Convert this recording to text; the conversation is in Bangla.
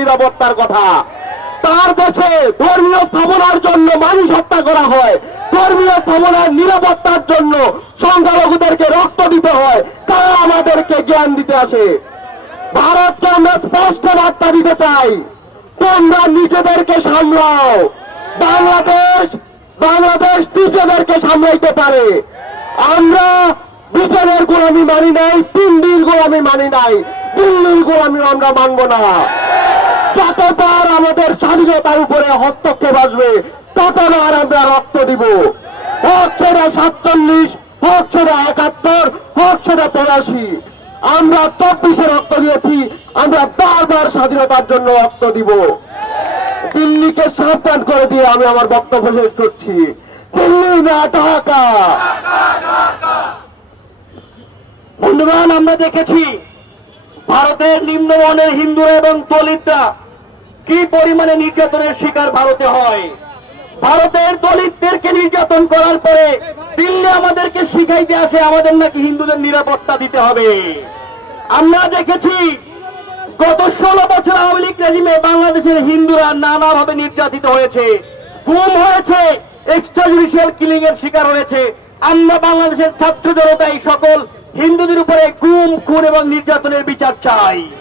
নিরাপত্তার কথা। তার দেশে ধর্মীয় স্থাপনার জন্য মানুষ হত্যা করা হয়। ধর্মীয় স্থাপনার নিরাপত্তার জন্য সংখ্যালঘুদেরকে রক্ত দিতে হয়। তারা আমাদেরকে জ্ঞান দিতে আসে? ভারতকে আমরা স্পষ্ট বার্তা দিতে চাই। তোমরা নিজেদেরকে সামলাও। বাংলাদেশ বাংলাদেশ নিজেদেরকে সামলাইতে পারে। আমরা ব্রিটেনের গোলামি মানি নাই, দিল্লির গোলামি মানি নাই। দিল্লির গোলামি আমরা মানব না। যতবার আমাদের স্বাধীনতার উপরে হস্তক্ষেপ আসবে, ততবার আমরা রক্ত দিব। হোক সেটা সাতচল্লিশ, হোক সেটা একাত্তর, হোক সেটা পঁচাশি আমরা চব্বিশে রক্ত দিয়েছি, আমরা বারবার স্বাধীনতার জন্য রক্ত দিব। দিল্লিকে সাবধান করে দিয়ে আমি আমার বক্তব্য শেষ করছি। দিল্লি না ঢাকা। বন্ধুগণ, আমরা দেখেছি ভারতের নিম্নবর্ণের হিন্দু এবং দলিতরা কি পরিমাণে নির্যাতনের শিকার ভারতে হয়? ভারতের দলিতদেরকে নির্যাতন করার পরে দিল্লি আমাদেরকে শিখাইতে আসে, আমাদের নাকি হিন্দুদের নিরাপত্তা দিতে হবে। আমরা দেখেছি গত ষোলো বছর আওয়ামী লীগ রেজিমে বাংলাদেশের হিন্দুরা নানাভাবে নির্যাতিত হয়েছে। গুম হয়েছে এক্সট্রা জুডিশিয়াল কিলিং এর শিকার হয়েছে। আমরা বাংলাদেশের ছাত্র জনতা এই সকল হিন্দুদের উপরে গুম খুন এবং নির্যাতনের বিচার চাই।